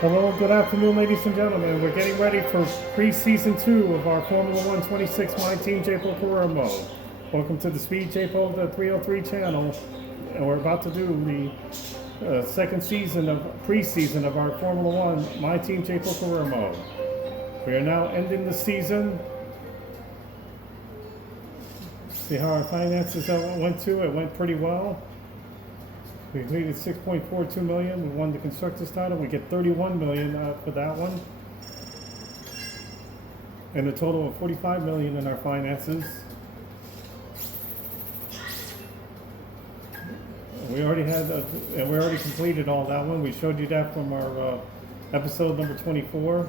Hello, good afternoon, ladies and gentlemen. We're getting ready for pre-season 2 of our Formula 1 26 My Team JPO45. Welcome to the Speed JPO, the 303 channel. And we're about to do the second season of pre-season of our Formula 1 My Team JPO45. We are now ending the season. See how our finances went to. It went pretty well. We completed 6.42 million. We won the constructors title. We get 31 million for that one, and a total of 45 million in our finances. We already we already completed all that one. We showed you that from our episode number 24.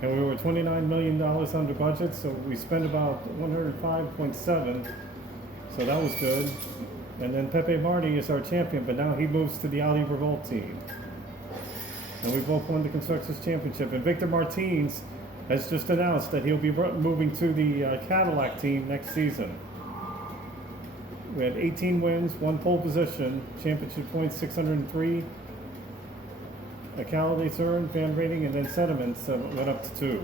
And we were $29 million under budget, so we spent about 105.7, so that was good. And then Pepi Marti is our champion, but now he moves to the Audi Revolt team. And we both won the Constructors' Championship. And Victor Martins has just announced that he'll be moving to the Cadillac team next season. We had 18 wins, 1 pole position, championship points 603. Accalidates earned, fan rating, and then sentiments went up to 2.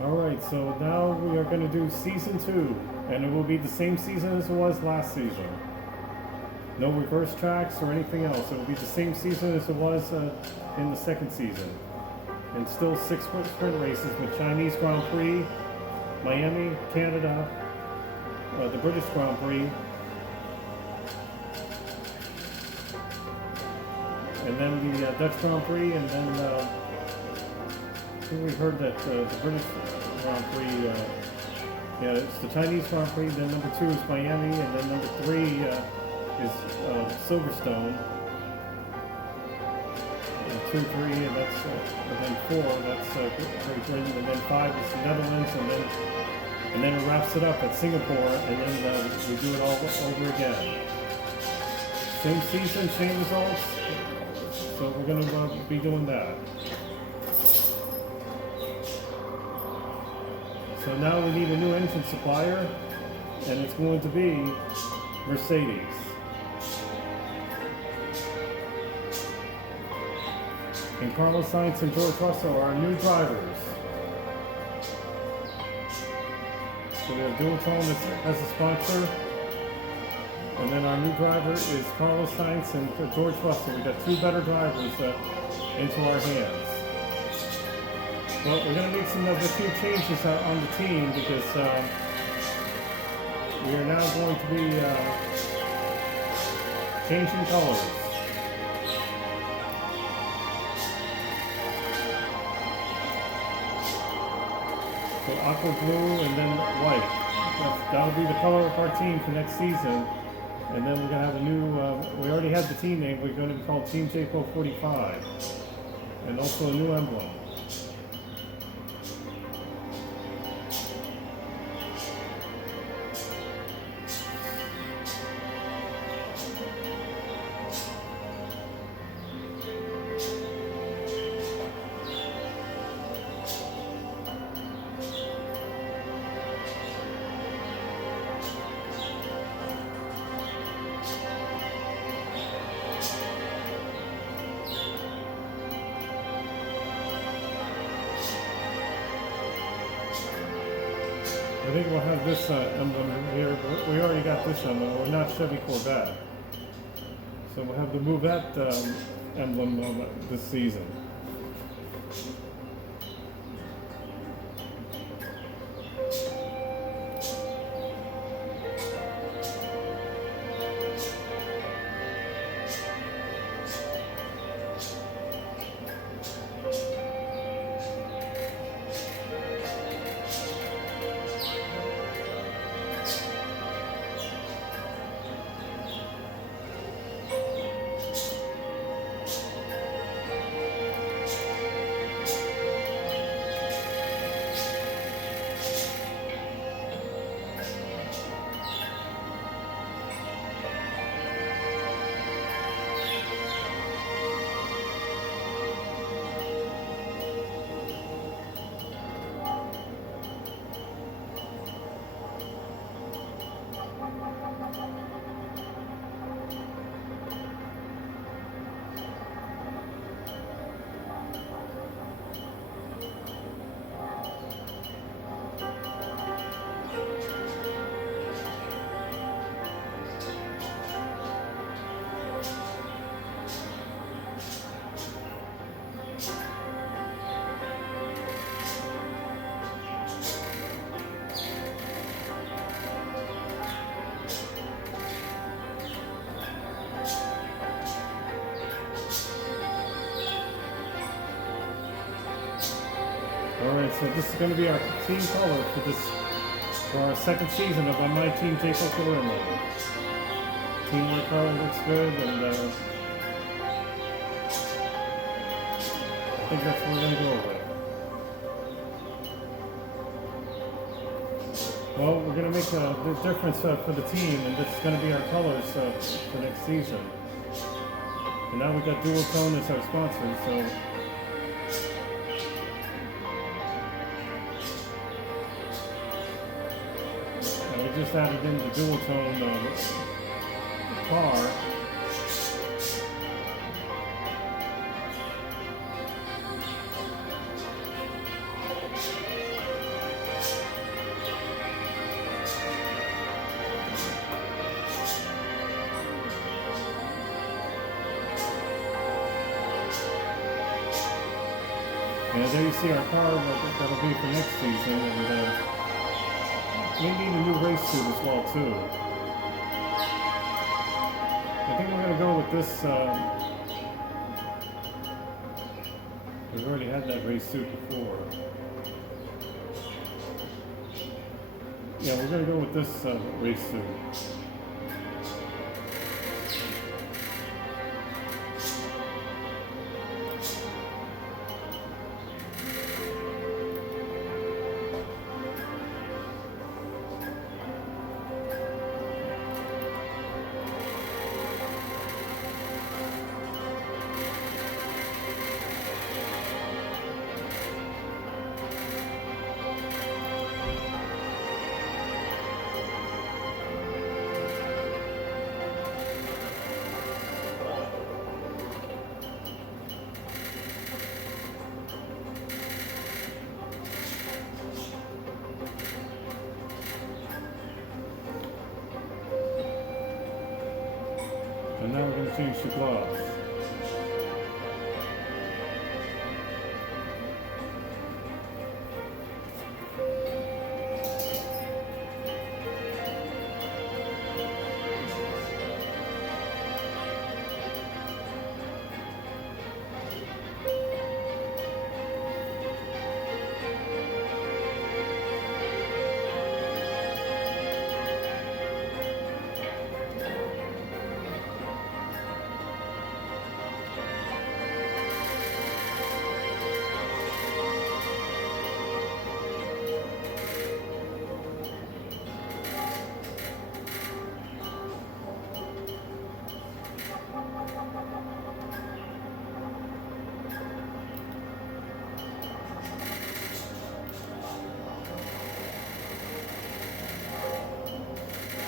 Alright, so now we are going to do season 2, and it will be the same season as it was last season. No reverse tracks or anything else. It will be the same season as it was in the second season. And still 6 sprint races with Chinese Grand Prix, Miami, Canada, the British Grand Prix, and then the Dutch Grand Prix, and then I think we heard that the British Grand Prix, yeah, it's the Chinese Grand Prix, then number 2 is Miami, and then number 3 is Silverstone. 2, 3, and that's and then 4. That's Great Britain, and then 5 is the Netherlands, and then it wraps it up at Singapore, and then we do it all over again. Same season, same results. So we're going to be doing that. So now we need a new engine supplier, and it's going to be Mercedes. And Carlo, Sainz, and George Russell are our new drivers. So we have Duotone as a sponsor. And then our new driver is Carlo Sainz and George Russell. We got 2 better drivers into our hands. Well, we're going to make a few changes on the team because we are now going to be changing colors. So aqua blue and then white. That'll be the color of our team for next season. And then we're going to have a new, we already had the team name, we're going to be called Team JPO45. And also a new emblem. I think we'll have this emblem here. We already got this emblem. We're not Chevy Corvette. So we'll have the Mouvette emblem this season. Alright, so this is going to be our team color for our second season of my team JPO45. Teamwork color looks good, and I think that's what we're going to go with. Well, we're going to make the difference for the team, and this is going to be our colors for next season. And now we got Dual Tone as our sponsor, so we just added in the Dual Tone car. And there you see our car that'll be for next season, and we need a new race suit as well too. I think we're going to go with this. We've already had that race suit before. Yeah, we're going to go with this race suit. And now we're going to change the gloves.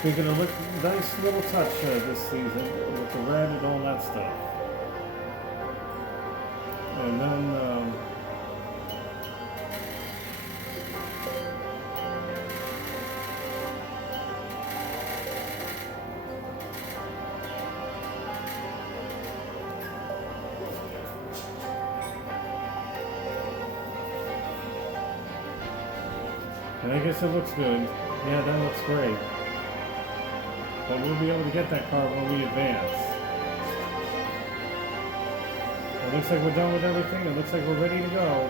We're going to look nice little touch this season with the red and all that stuff. And then I guess it looks good. Yeah, that looks great. But we'll be able to get that car when we advance. It looks like we're done with everything. It looks like we're ready to go.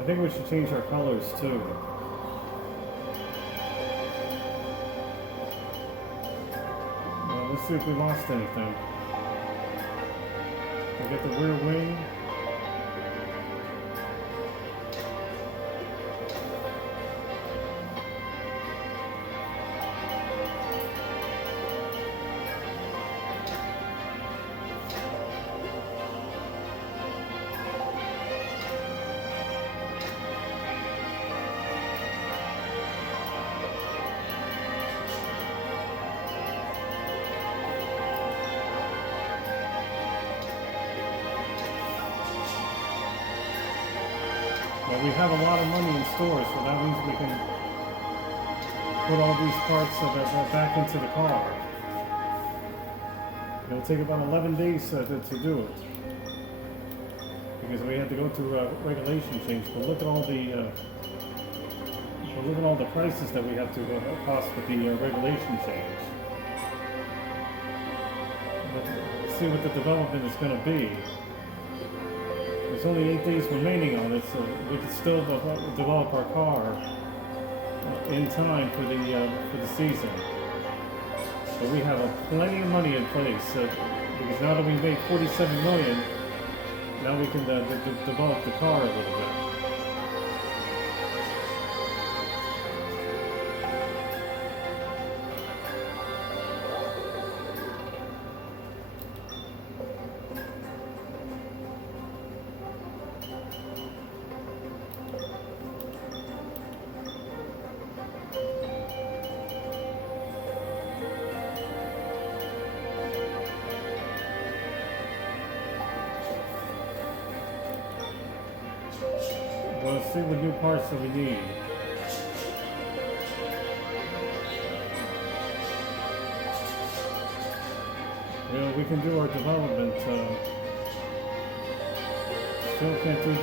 I think we should change our colors too. Well, let's see if we lost anything. We get the rear wing. But we have a lot of money in stores, so that means we can put all these parts back into the car. It'll take about 11 days to do it, because we had to go through a regulation change. But look at all the prices that we have to cost with the regulation change. But see what the development is going to be. There's only 8 days remaining on it, so we can still develop our car in time for the season. But we have plenty of money in place because now that we've made 47 million, now we can develop the car a little bit. Let's see what new parts that we need. Well, we can do our development. Still can't do the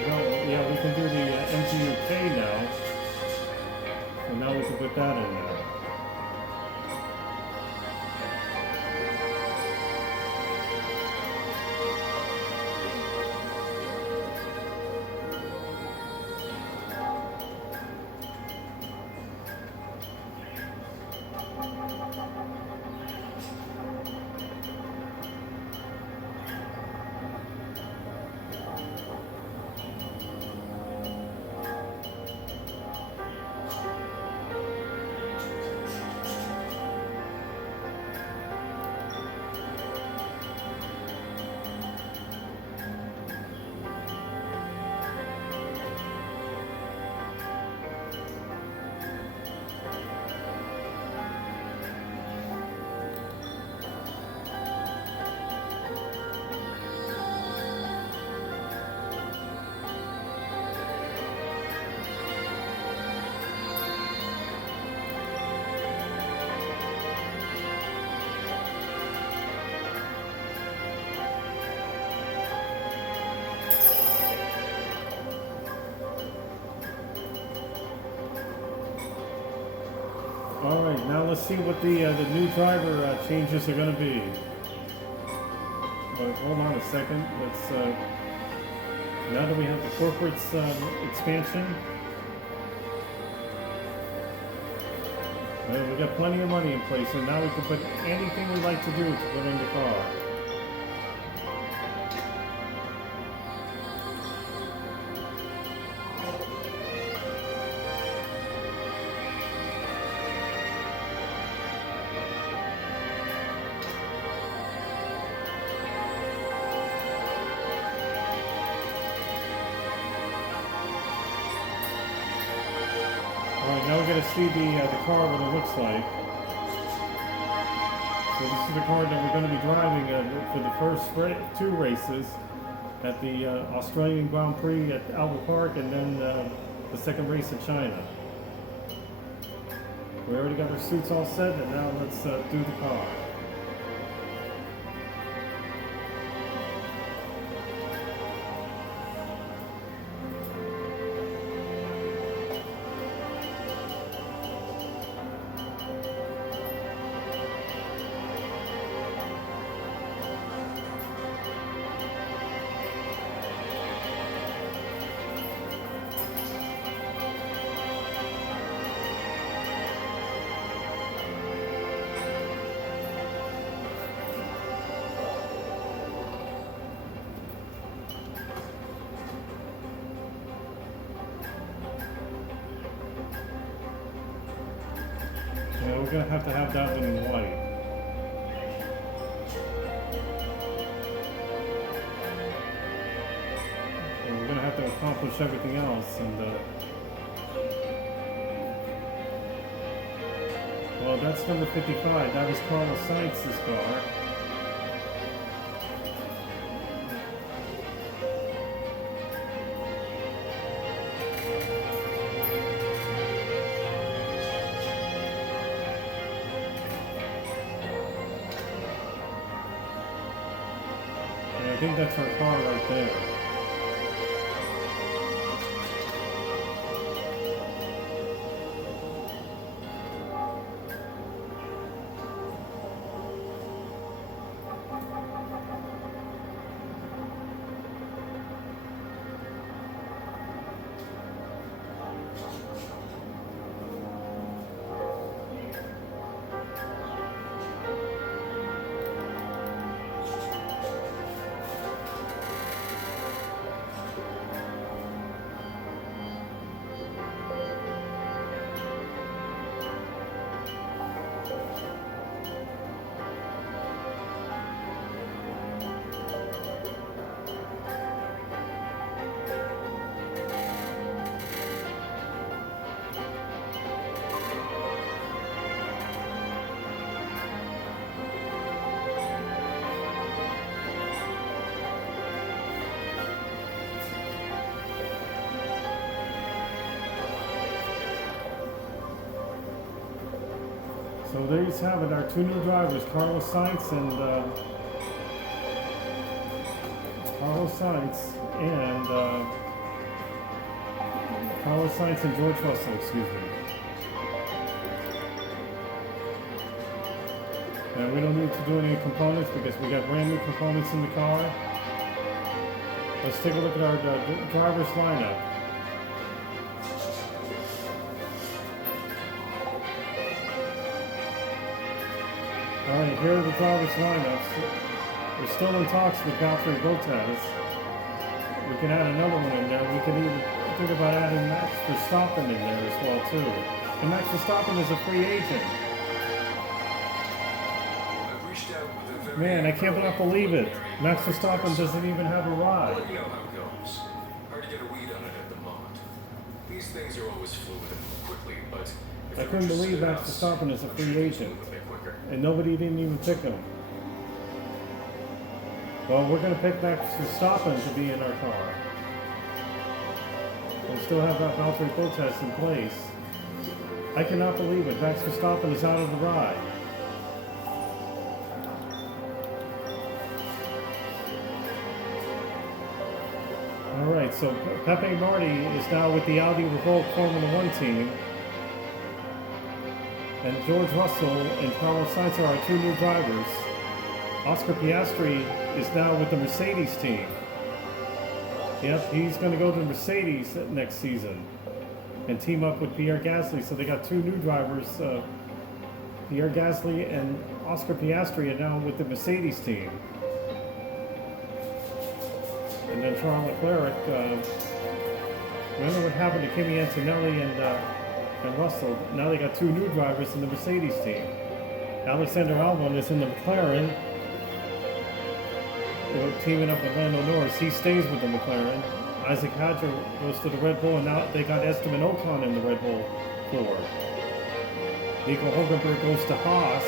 development. Yeah, we can do the MGUK now. So now we can put that in there. Alright, now let's see what the new driver changes are going to be. But hold on a second. Let's now that we have the corporate expansion, we got plenty of money in place, and now we can put anything we like to do to put in the car. Now we're going to see the car, what it looks like. So this is the car that we're going to be driving for the first 2 races at the Australian Grand Prix at Albert Park, and then the second race in China. We already got our suits all set, and now let's do the car. Yeah, we're going to have that one in white. So we're going to have to accomplish everything else. And well, that's number 55. That is Carlo Sainz's car. I think that's our car right there. there you have it, our two new drivers, Carlos Sainz and George Russell, excuse me. And we don't need to do any components because we got brand new components in the car. Let's take a look at our driver's lineup. Alright, here are the driver's lineups. We're still in talks with Valtteri Bottas. We can add another one in there. We can even think about adding Max Verstappen in there as well too. And Max Verstappen is a free agent. Man, I can't believe it. Max Verstappen doesn't even have a ride. Well, you know how it goes. Hard to get a read on it at the moment. These things are always fluid and move quickly, but I couldn't believe Max Verstappen is a free agent. And nobody didn't even pick him. Well, we're going to pick Max Verstappen to be in our car. We'll still have that Valtteri Bottas in place. I cannot believe it. Max Verstappen is out of the ride. Alright, so Pepi Marti is now with the Audi Revolt Formula 1 team. And George Russell and Carlos Sainz are our two new drivers. Oscar Piastri is now with the Mercedes team. Yep, he's going to go to Mercedes next season and team up with Pierre Gasly. So they got two new drivers. Pierre Gasly and Oscar Piastri are now with the Mercedes team. And then Charles Leclerc, remember what happened to Kimi, Antonelli, and Russell? Now they got two new drivers in the Mercedes team. Alexander Albon is in the McLaren, teaming up with Lando Norris. He stays with the McLaren. Isaac Hadjar goes to the Red Bull, and now they got Esteban Ocon in the Red Bull Ford. Nico Hulkenberg goes to Haas.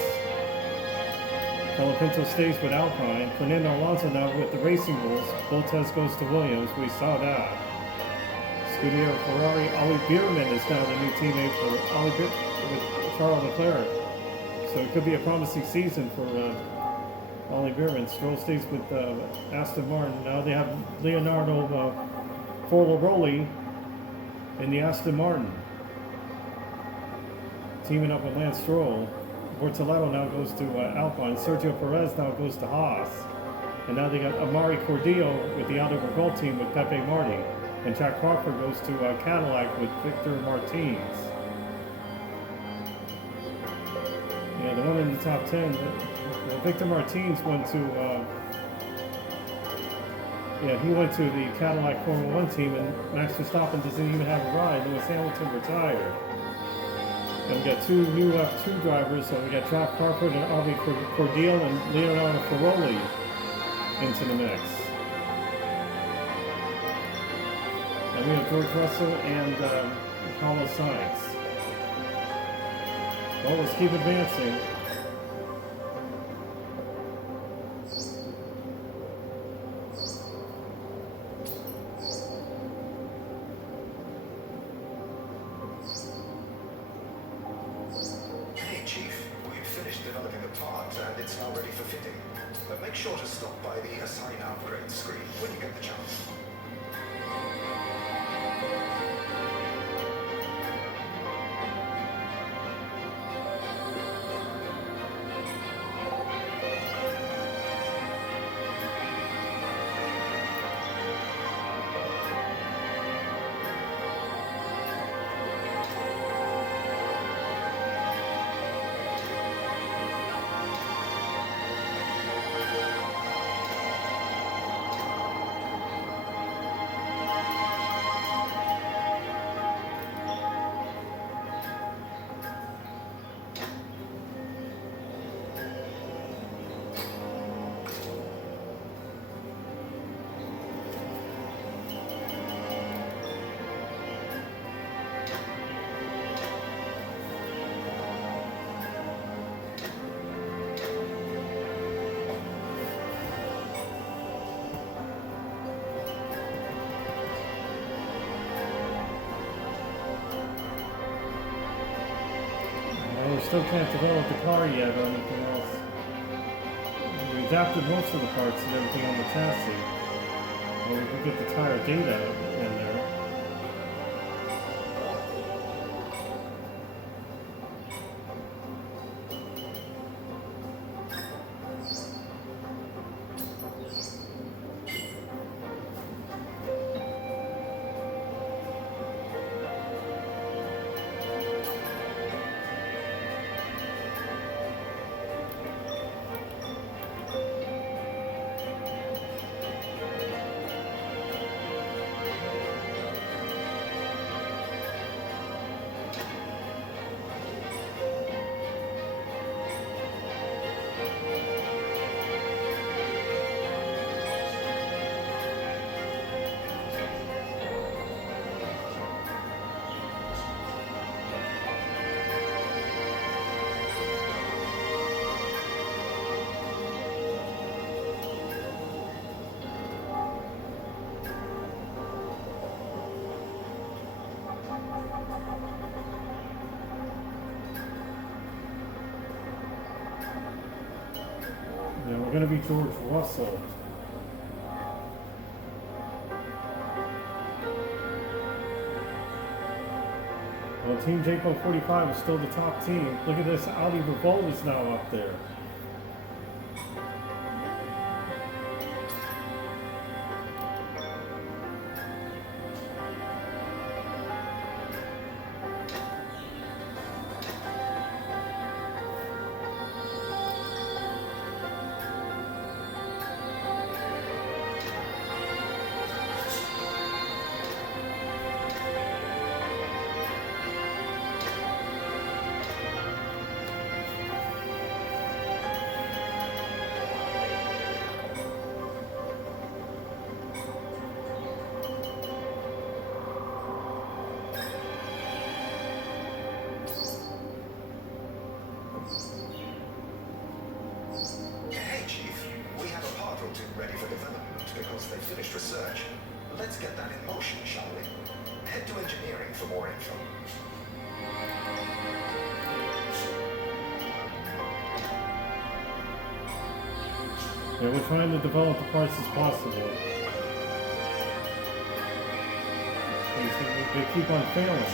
Colapinto stays with Alpine. Fernando Alonso now with the Racing Bulls. Bottas goes to Williams. We saw that. Scuderia Ferrari. Ollie Bierman is now the new teammate for with Charles Leclerc. So it could be a promising season for Ollie Bierman. Stroll stays with Aston Martin. Now they have Leonardo Fornaroli in the Aston Martin, teaming up with Lance Stroll. Bortoletto now goes to Alpine. Sergio Perez now goes to Haas. And now they got Amaury Cordeel with the Audi Revolt team with Pepe Marti. And Jack Crawford goes to Cadillac with Victor Martins. Yeah, the one in the top 10. Victor Martins went to, he went to the Cadillac Formula 1 team, and Max Verstappen doesn't even have a ride. Lewis Hamilton retired. And we got two new F2 drivers, so we got Jack Crawford and Audi Cordeel and Leonardo Ferroli into the mix. And we have George Russell and Carlos Sainz. Well, let's keep advancing. Make sure to stop by the Assign Upgrade screen when you get the chance. still can't develop the car yet or anything else. We adapted most of the parts and everything on the chassis. Well, we can get the tire data in there. Yeah, we're going to be George Russell. Well, Team JPO45 is still the top team. Look at this, Audi Revolt is now up there. Ready for development because they finished research. Let's get that in motion, shall we? Head to engineering for more info. Yeah, we're trying to develop the parts as possible. They keep on failing.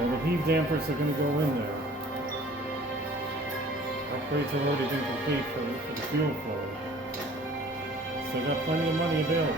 Well, the heave dampers are going to go in there. Upgrades have already been complete for the fuel flow. So we've got plenty of money available.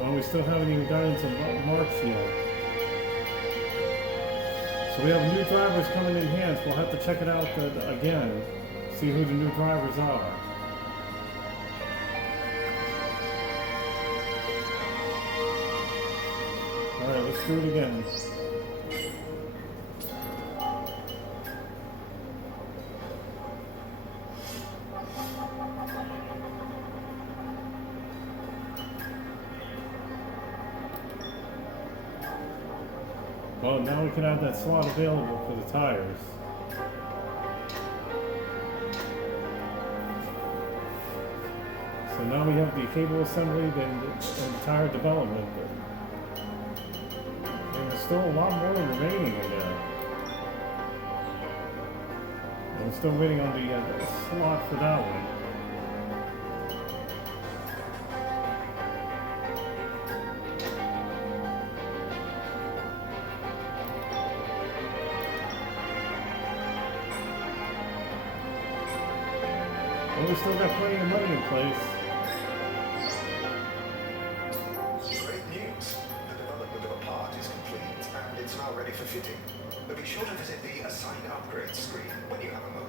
Well, we still haven't even got into March yet. So we have new drivers coming in hands. We'll have to check it out again, see who the new drivers are. Alright, let's do it again. Well, now we can have that slot available for the tires. now we have the cable assembly and the tire development. And there's still a lot more remaining in there. And we're still waiting on the slot for that one. Well, we still got plenty of money in place. Great news. The development of a part is complete and it's now ready for fitting. But be sure to visit the Assign Upgrade screen when you have a moment.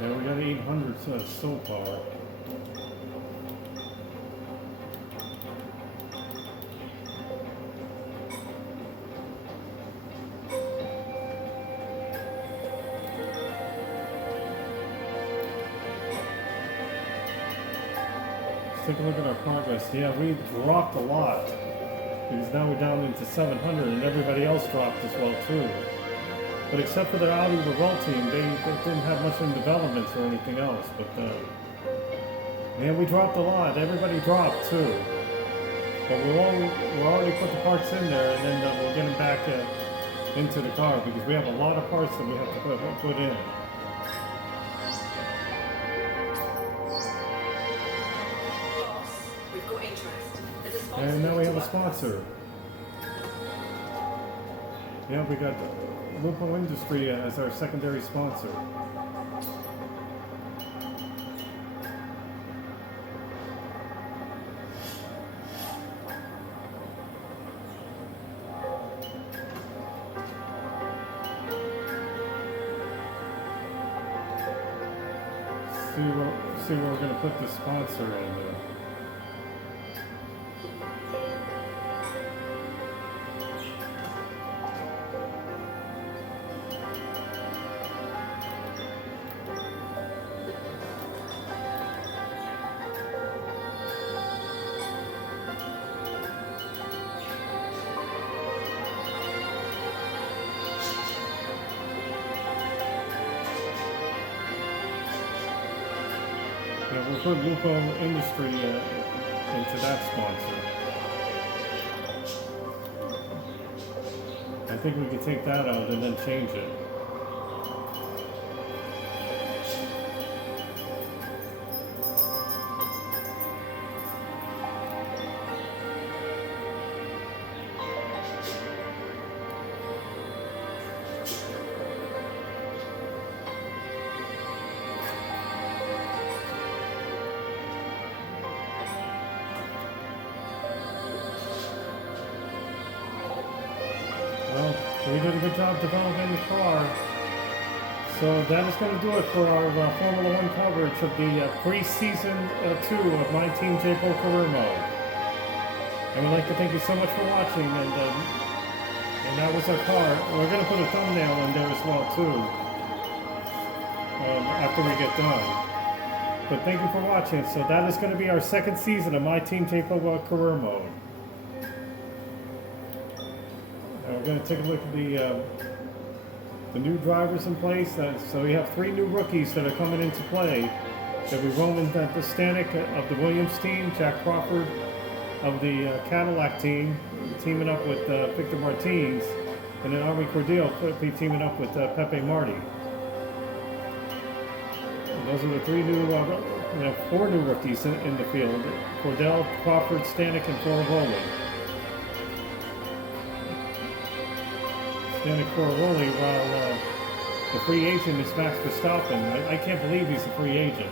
Yeah, we got 800 so far. Let's take a look at our progress. Yeah, we dropped a lot. Because now we're down into 700 and everybody else dropped as well too. But except for the Audi revolt team, they didn't have much in development or anything else. But man, we dropped a lot. Everybody dropped too. But we already put the parts in there, and then we'll get them back into the car because we have a lot of parts that we have to put in. Boss, we've got interest. There's a sponsor And now we have to a sponsor. Yeah, we got Lupo Industry as our secondary sponsor. See where we're going to put the sponsor in there. Yeah, we'll put Lupo Industry into that sponsor. I think we can take that out and then change it. Well, we did a good job developing the car. So that is going to do it for our Formula One coverage of the pre-season 2 of my team JPO45. And we'd like to thank you so much for watching, and And that was our car. We're going to put a thumbnail in there as well too, after we get done. But thank you for watching. So that is going to be our second season of My Team JPO career mode. And we're going to take a look at the new drivers in place. So we have 3 new rookies that are coming into play. That we Roman the Stanek of the Williams team, Jack Crawford of the Cadillac team, teaming up with Victor Martins, and then Cordeel teaming up with Pepe Marti. And those are the 3 new, 4 new rookies in the field: Cordeel, Crawford, Stanek, and Fornaroli. Stanek, Fornaroli, while the free agent is Max Verstappen. I can't believe he's a free agent.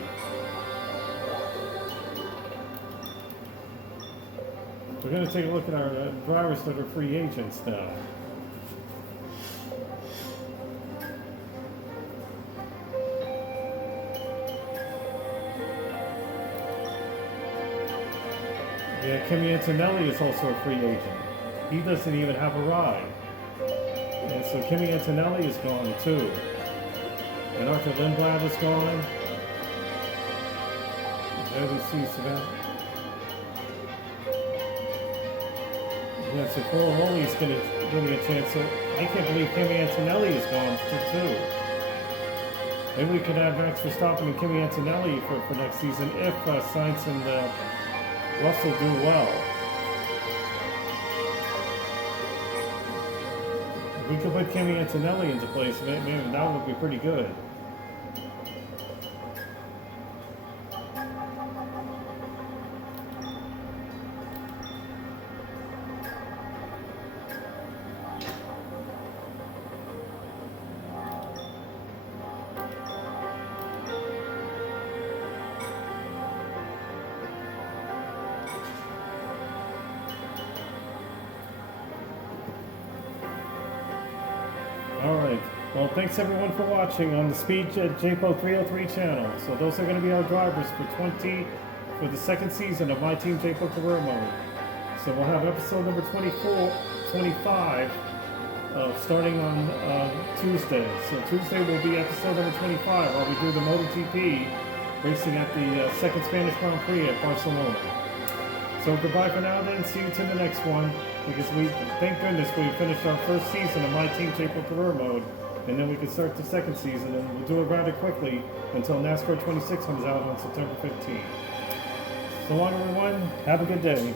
We're going to take a look at our drivers that are free agents now. Yeah, Kimi Antonelli is also a free agent. He doesn't even have a ride. And so Kimi Antonelli is gone too. And Arthur Lindblad is gone. There we see Savannah. Yeah, so Fornaroli is going to getting a chance. So I can't believe Kimi Antonelli is gone too. Maybe we could have Max Verstappen and Kimi Antonelli for next season if Sainz and Russell do well. If we could put Kimi Antonelli into place, maybe that would be pretty good. Alright, well thanks everyone for watching on the Speed JPO303 channel. So those are going to be our drivers for the second season of My Team JPO career mode. So we'll have episode number 25 starting on Tuesday. So Tuesday will be episode number 25 while we do the MotoGP racing at the second Spanish Grand Prix at Barcelona. So goodbye for now then, see you to the next one, because thank goodness we finished our first season of My Team JPO career mode, and then we can start the second season, and we'll do it rather quickly until NASCAR 26 comes out on September 15th. So long everyone, have a good day.